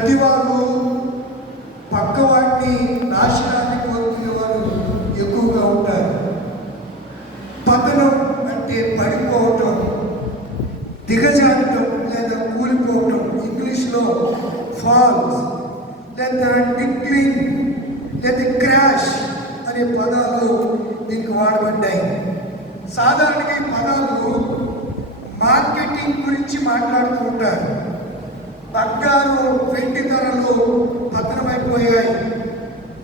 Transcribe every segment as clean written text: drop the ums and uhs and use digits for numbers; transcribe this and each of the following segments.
ప్రతివారు పక్కవాడిని నాశనాన్ని కోరుకునేవారు ఎక్కువగా ఉంటారు. పతనం అంటే పడిపోవటం, దిగజారటం లేదా కూలిపోవటం. ఇంగ్లీష్లో ఫాల్స్ లేదా డిక్లింగ్ లేదా క్రాష్ అనే పదాలు దీనికి వాడబడ్డాయి. సాధారణంగా ఈ పదాలు మార్కెటింగ్ గురించి మాట్లాడుతూ ఉంటారు. బంగారు వెండి ధరలు పతనమైపోయాయి,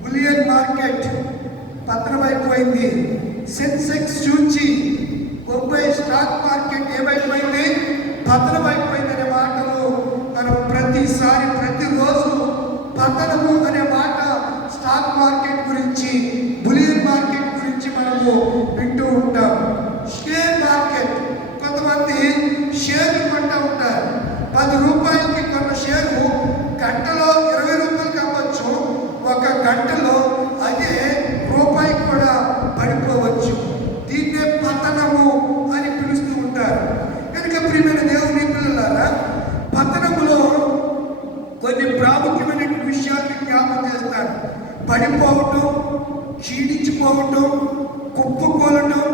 బులియన్ మార్కెట్ పతనమైపోయింది, సెన్సెక్స్ చూచి బొంబాయి స్టాక్ మార్కెట్ ఏమైపోయింది, పతనమైపోయింది అనే మాటలు మనం ప్రతిసారి ప్రతిరోజు పతనము అనే మాట స్టాక్ మార్కెట్ గురించి, బులియన్ మార్కెట్ గురించి మనము వింటూ ఉంటాం. షేర్ మార్కెట్, కొంతమంది షేర్లు కొంటూ ఉంటారు. 10 రూపాయలకి కొన్న షేరు గంటలో 20 రూపాయలకి అమ్మవచ్చు. ఒక గంటలో అదే రూపాయికి కూడా పడిపోవచ్చు. దీన్నే పతనము అని పిలుస్తూ ఉంటారు. కనుక ప్రియమైన దేవుని పిల్లలారా, పతనములో కొన్ని ప్రాముఖ్యమైన విషయాలను జ్ఞాపకం చేస్తాడు. పడిపోవటం, క్షీణించిపోవటం, కుప్పకూలటం,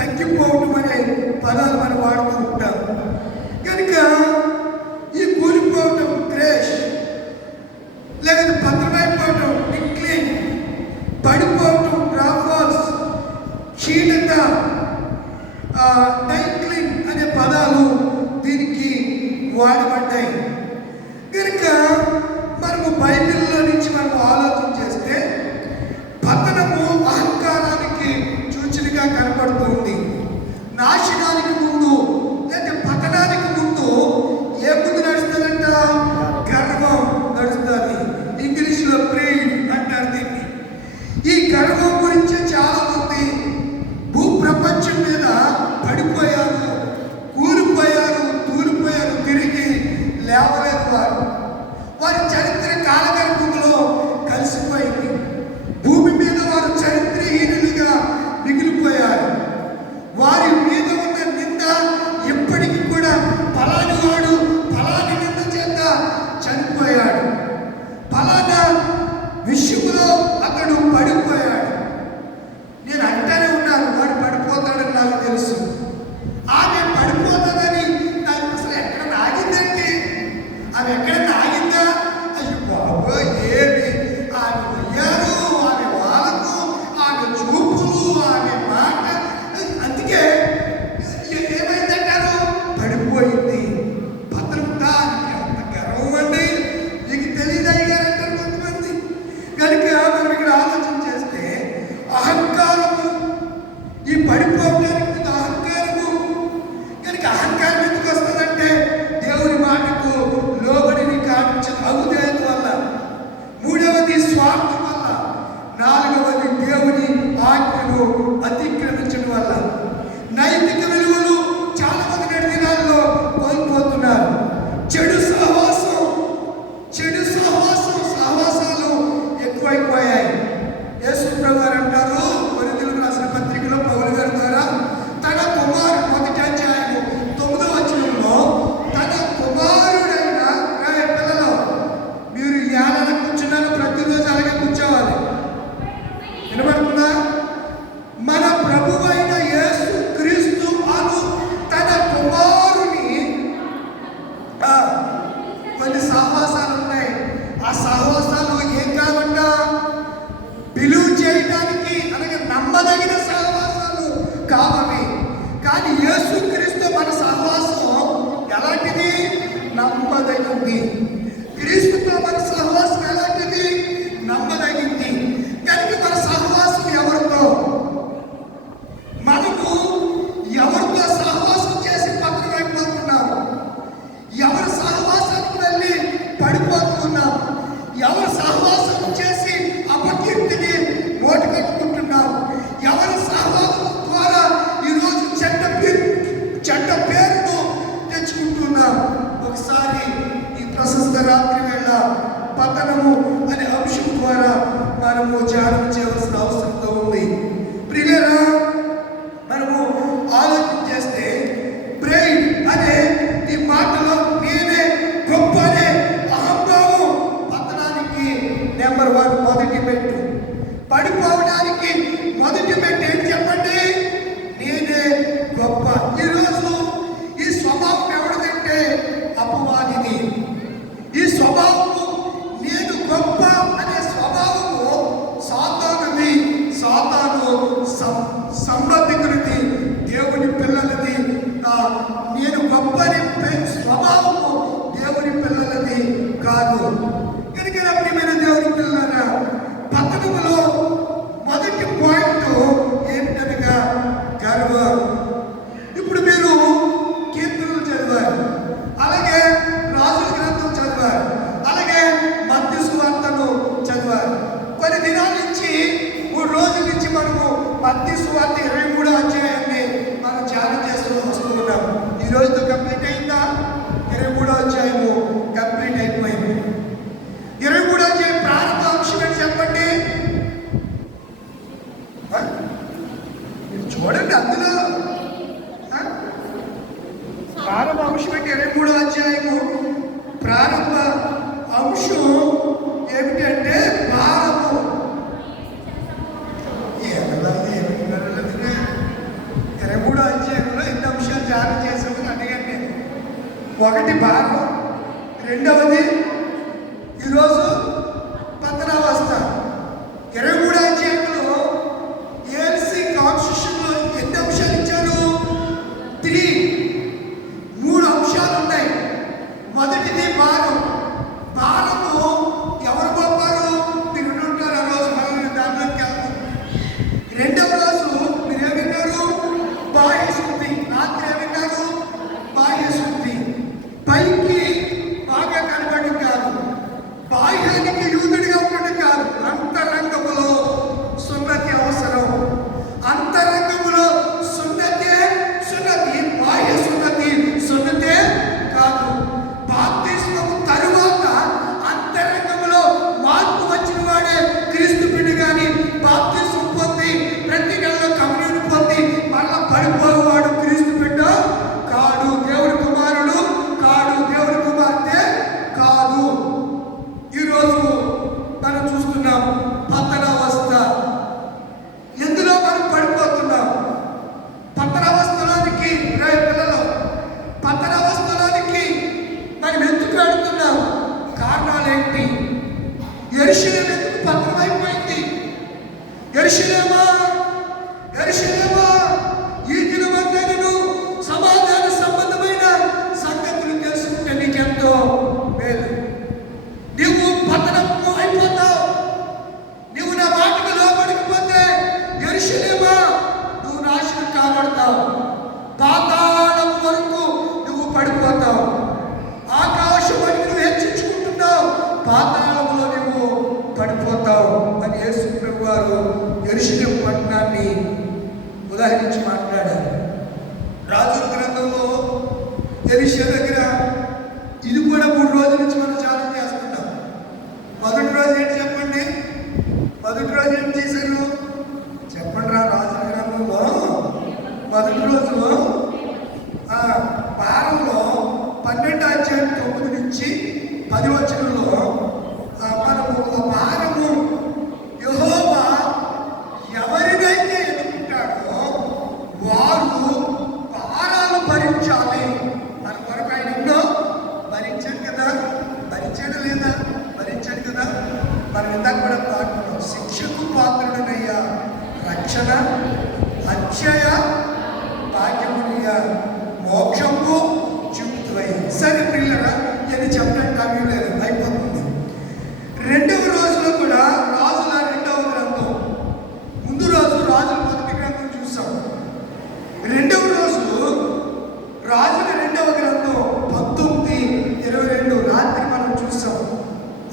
తగ్గిపోవటం అనే పదాలు మనం వాడుతూ ఉంటాం. కనుక ఈ కూలిపోవటం క్రేష్, లేకపోతే పతనమైపోవటం డిక్లైన్, పడిపోవటం డ్రాఫాల్స్, క్షీణత డైక్లిన్ అనే పదాలు దీనికి వాడబడ్డాయి. కనుక మనము బైబిల్లో నుంచి మనం ఆలోచన చేస్తే పతనము అహంకారానికి సూచనగా కనపడుతుంది. నాశనానికి ముందు లేదా పతనానికి ముందు ఏ ముందు నడుస్తుందంట? గర్వం నడుస్తుంది. ఇంగ్లీష్లో ప్రీడ్ అంటారు దీన్ని. ఈ గర్వం గురించి చాలా మంది భూప్రపంచం మీద పడిపోయారు, కూలిపోయారు, తూలిపోయారు, తిరిగి లేవలేదు. వారి చరిత్ర కాలగర్భంలో కలిసిపోయింది. భూమి మీద వారు చరిత్రహీనులుగా మిగిలిపోయారు. వారి మీద ఉన్న నింద ఎప్పటికీ కూడా ఫలాని వాడు ఫలాని నింద చేత చనిపోయాడు, ఫలానా విషయంలో అతడు పడిపోయాడు. నేను అంటానే ఉన్నాను, వాడు పడిపోతాడని నాకు తెలుసు. ఆమె పడిపోతాడని నాకు అసలు ఎక్కడ ఆగిందండి? ఆమె ఎక్కడ ఆగిందా? అయ్యో బాబో, ఏమి ఆమె ఉయ్యారు, ఆమె వాళ్ళకు, ఆమె చూపులు, ఆమె మాట. అందుకే ఏమైందంటారు? పడిపోయింది. పత్రంతా అంత గర్వం అండి, నీకు తెలియదు అయ్యారంటారు కొంతమంది. కనుక మనం ఇక్కడ ఆలోచన చేస్తే అహంకారము, ఈ పడిపోవడానికి ముందు అహంకారము. కనుక అహంకారం ఎందుకు వస్తుందంటే దేవుని మాటకు లోబడిని కావించిన అవిధేయత వల్ల, మూడవది స్వార్థం వల్ల, నాలుగవది దేవుని ఆజ్ఞను అతిక్రమించడం వల్ల. నైతిక విలువలు చాలా మంది నేటి దినాల్లో కోల్పోతున్నారు. చెడు సహవాసాలు ఎక్కువైపోయాయి. యేసు ప్రభువు అంటారు కొరింథీయులకు రాసిన పత్రికలో పౌలు గారి ద్వారా, తన కుమారుడు 1వ అధ్యాయము 9వ నేను గొప్పని స్వభావము దేవుని పిల్లలది కాదు. కనుక ప్రియమైన దేవుని పిల్లలారా, పతనములో మొదటి పాయింట్ ఏమిటనగా గర్వం. ఇప్పుడు మీరు కీర్తనలు చదివారు, అలాగే రాజుల గ్రంథం చదివారు, అలాగే మత్తయి సువార్తను చదివారు. కొన్ని దినాల నుంచి 3 రోజుల నుంచి మనము మత్తయి సువార్త 23వ అధ్యాయాన్ని మనం ధ్యానం చేస్తూ వస్తున్నాం. ఈ రోజుతో కంప్లీట్ అయిందా? 23వ అధ్యాయము కంప్లీట్ అయిపోయింది. 23వ అధ్యాయం ప్రారంభ అంశం ఏంటి చెప్పండి? మీరు చూడండి, అందులో ప్రారంభ అంశం ఏంటి? 23వ అధ్యాయము ప్రారంభ అంశం ఏమిటంటే భారము. 23వ అధ్యాయంలో ఎన్ని అంశాలు ధ్యానం చేసామని అడిగాను నేను. ఒకటి భారం, రెండవది ఈరోజు పతనావస్థ. 23వ అధ్యాయంలో ఏఎల్సి కాన్స్టిట్యూషన్లో ఎన్ని అంశాలు ఇచ్చారు? 3 అంశాలు ఉన్నాయి. మొదటిది భారం. భారము ఎవరు పంపారు? మీరు ఉంటారు ఆ రోజు, మనం దాంట్లోకి వెళ్తాం. రెండవ రోజు మీరు ఏమిన్నారు? బాహ్య శుద్ధి. రాత్రి ఏమిన్నారు? బాహ్య శుద్ధి. పైకి బాగా కనబడడం కాదు, బాహ్యానికి యూదుడిగా ఉండడం కాదు, అంతరంగములో సున్నతి అవసరం. అంతరంగములో సున్నతే సున్నతి, బాహ్య సున్నతి సున్నతే కాదు. బాప్తిస్మము తరువాత అంతరంగంలో మార్పు వచ్చిన వాడే క్రీస్తు బిడ్డ. కానీ బాప్తిస్మం పొంది ప్రతి నెలలో కమ్యూనియన్ పొంది మళ్ళా పడిపోయేవాడు క్రీస్తు బిడ్డ కాడు, దేవుడి కుమారుడు కాడు, దేవుడి కుమార్తె కాదు. ఈరోజు మనం చూస్తున్నాం పతనావస్థ. ఎందులో మనం పడిపోతున్నాం? పతనావస్థలోనికి పిల్లలు, పతనావస్థలోనికి మనం ఎందుకు వెళుతున్నాం? కారణాలు ఏంటి? యెరూషలేము ఎందుకు పతనమైపోయింది? యెరూషలేమా, యెరూషలేమా, ఈ దినమంతైనను సమాధాన సంబంధమైన సంగతులు తెలుసుకుంటే నీకెంతో మేలు. నీవు పతనం అయిపోతావు. నువ్వు నా మాటకు లోబడకపోతే యెరూషలేమా, నువ్వు నాశనం కాబడతావు. పాతాళం వరకు నువ్వు పడిపోతావు. ఆకాశం వరకు నువ్వు హెచ్చించుకుంటున్నావు, పాతాళంలో నువ్వు పడిపోతావు అని యేసు ప్రభు వారు యెరూషలేము పట్టణాన్ని ఉదాహరించి మాట్లాడారు. రాజుల గ్రంథంలో యెరూషలేము దగ్గర ఇది కూడా 3 రోజుల నుంచి మనం ధ్యానం చేస్తున్నాం. మొదటి రోజు ఏంటి చెప్పండి? మొదటి రోజు ఏం చేశారు చెప్పండి రా? రాజుల గ్రంథంలో మొదటి రోజు వారంలో 12వ అధ్యాయం 9 నుంచి 10 వచనంలో మనము భారము యెహోవా ఎవరినైతే ఎన్నుకుంటాడో వారు భారాలు భరించాలి. మన కొరకు ఆయన ఎన్నో భరించాడు కదా, భరించాడు లేదా? భరించాడు కదా. మనం ఇందాక కూడా పాడుతున్నాం, శిక్షకు పాత్రుడనయ్యా, రక్షణ అక్షయ భాగ్యమునియ, మోక్షము చూపుతువై. సరే పిల్లరా, ఇది చెప్పడానికి టైం లేదు, అయిపోతుంది. రెండవ రోజులో కూడా రాజుల 2వ గ్రంథం, ముందు రోజు రాజుల 1వ గ్రంథం చూసాం. రెండవ రోజు రాజుల 2వ గ్రంథం 19:22 రాత్రి మనం చూసాం.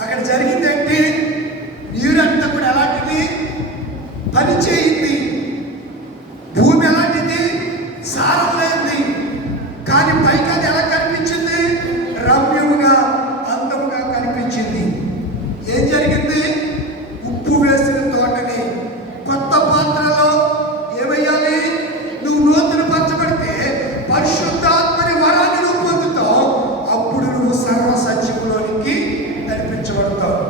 అక్కడ జరిగిందంటే నీరంతా కూడా ఎలాంటిది? పని చేయింది. భూమి ఎలాంటిది? సారం లేనిది. కానీ పైకి అది ఎలా కనిపించింది? రమ్యముగా, అందముగా కనిపించింది. ఏం జరిగింది? ఉప్పు వేసిన తోటని కొత్త పాత్రలో ఏమయ్యాలి? నువ్వు నూతన పరచబడితే పరిశుద్ధాత్మని వరాన్ని నువ్వు పొందుతావు. అప్పుడు నువ్వు సర్వ సత్యంలోనికి నడిపించబడతావు.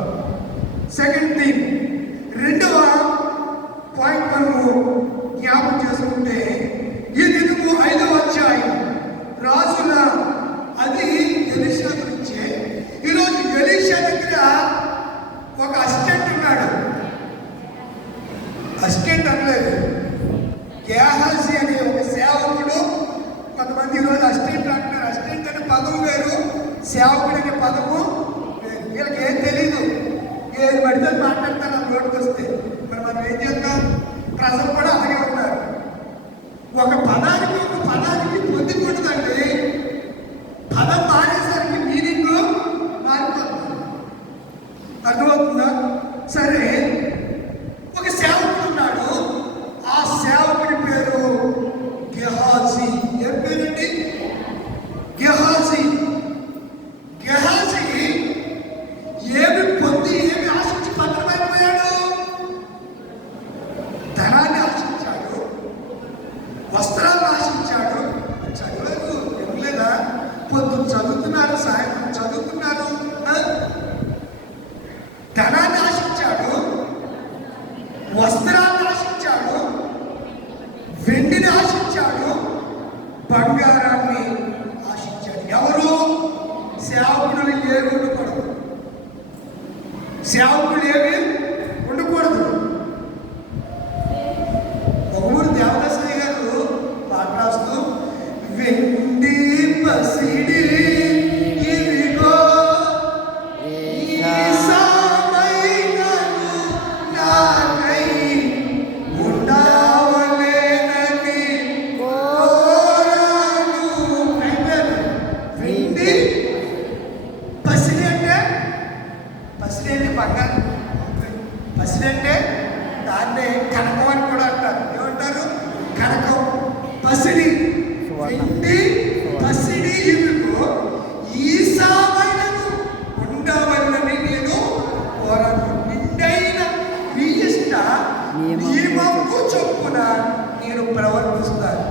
సేవకుడు అనే పదము వీళ్ళకి ఏం తెలీదు, ఏది పడితే మాట్లాడతారు ఆ నోటికి వస్తే. మరి మనం ఏం చేద్దాం? ప్రజలు కూడా అలాగే ఉన్నారు. ఒక పదానికి పొందికూడదండి. పదం మారేసరికి మీనింగ్ మారిపోతుంది. అర్థమవుతుందా? సరే, ఒక సేవకుడు ఉన్నాడు. ఆ సేవకుడి పేరు గెహాజీ. ఏం పేరండి? గెహాజీ. గెహాజీ ఏమి పొంది ఏమి ఆశించి పత్రమైపోయాడు? ధనాన్ని ఆశించాడు, వస్త్రాలను ఆశించాడు. చదివారు ఎవరులేదా? పొద్దున్న చదువుతున్నారు, సాయంత్రం చదువుతున్నారు. ధనాన్ని ఆశించాడు, వస్త్రాన్ని ఆశించాడు, వెండిని ఆశించాడు, బంగారాన్ని ఆశించాడు. ఎవరు? సేవకుడు ఏమి ఉండకూడదు. సేవకుడు ఏమి ఉండకూడదు. ఒకప్పుడు దేవదాసయ్య గారు పాట రాస్తూ, వెండి పసిడి ఇవిగో ఈ సామైనను నాకై ఉండవలెనని కోరాను. అయిపోయారు. వెండి పసిడి అంటే బంగారం. పసిడి అంటే దాన్నే కనకం అని కూడా అంటారు. ఏమంటారు? కనకం. పసిడి. వెండి పసిడి ఇవిగో ఈ సామైనను ఉండవలెనని నేను కోరాను. నిండైన మీ ఇష్ట నియమము చొప్పున నేను ప్రవర్తిస్తాను.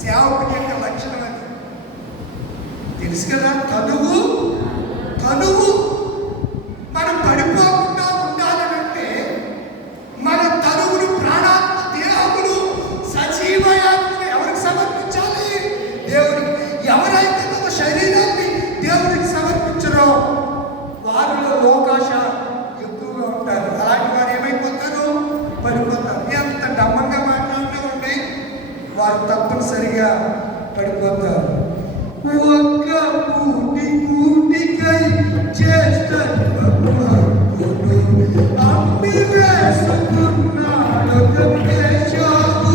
సేవకుడి యొక్క లక్షణం అది తెలుసు కదా. తనువు మనం పడిపోకుండా ఉండాలంటే మన తనువును, ప్రాణాత్మ, దేహములు, సజీవయాత్మను ఎవరికి సమర్పించాలి? దేవుడికి. ఎవరైతే తమ శరీరాన్ని దేవుడికి సమర్పించరో వారిలో లోకాశ ఎక్కువగా ఉంటారు. అలాంటి వారు ఏమైపోతారు? పడిపోతారు. ఎంత డమ్మంగా మాట్లాడుతూ ఉండి వారు తప్పనిసరిగా పడిపోతారు. ఒక్క కూటికై చేస్తాడు అమ్మి వేసుకున్నాడు దేశము.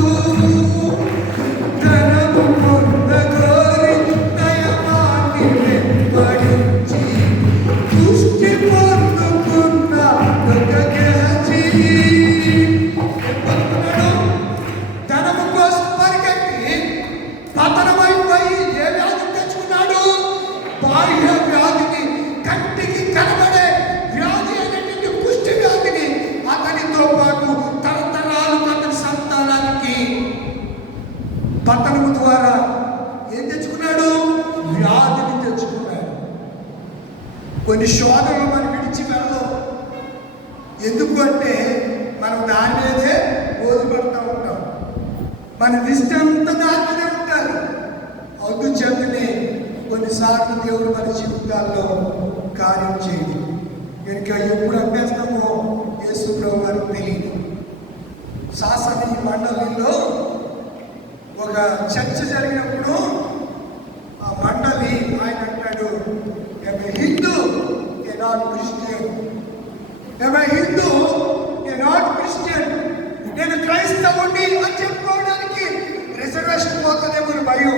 ధనము పొందగోరి నయమాన్ని వెంబడించి పుష్టి పొందుకున్నాడు గెహాజీ. ధనము కోసం పరిగెత్తి పతనమైపోయి ఏ వ్యాధి తెచ్చుకున్నాడు? బాహ్య వ్యాధిని, కంటికి కనబడే వ్యాధి అనేటువంటి పుష్టి వ్యాధిని అతనితో పాటు తరతరాలు అతని సంతానానికి పతనము ద్వారా ఏం తెచ్చుకున్నాడు? వ్యాధిని తెచ్చుకున్నాడు. కొన్ని శోధనలు మనం విడిచి వెళ్ళవు. ఎందుకు అంటే మనం దాని మీదే బోధపడుతూ ఉంటాం. మన లిస్ట్ అంతా దాని మీదే ఉంటారు. అందుచేతనే కొన్నిసార్లు దేవుడు మన జీవితాల్లో కార్యం చేయదు. కనుక ఎప్పుడు అభ్యస్తామో యేసు ప్రభు గారికి తెలియదు. శాసన మండలిలో ఒక చర్చ జరిగినప్పుడు ఆ మండలి ఆయన అంటాడు, Hindu a not Christian. Hindu a not Christian. నేను క్రైస్తవుని అని చెప్పుకోవడానికి రిజర్వేషన్ పోతుందేమో భయం.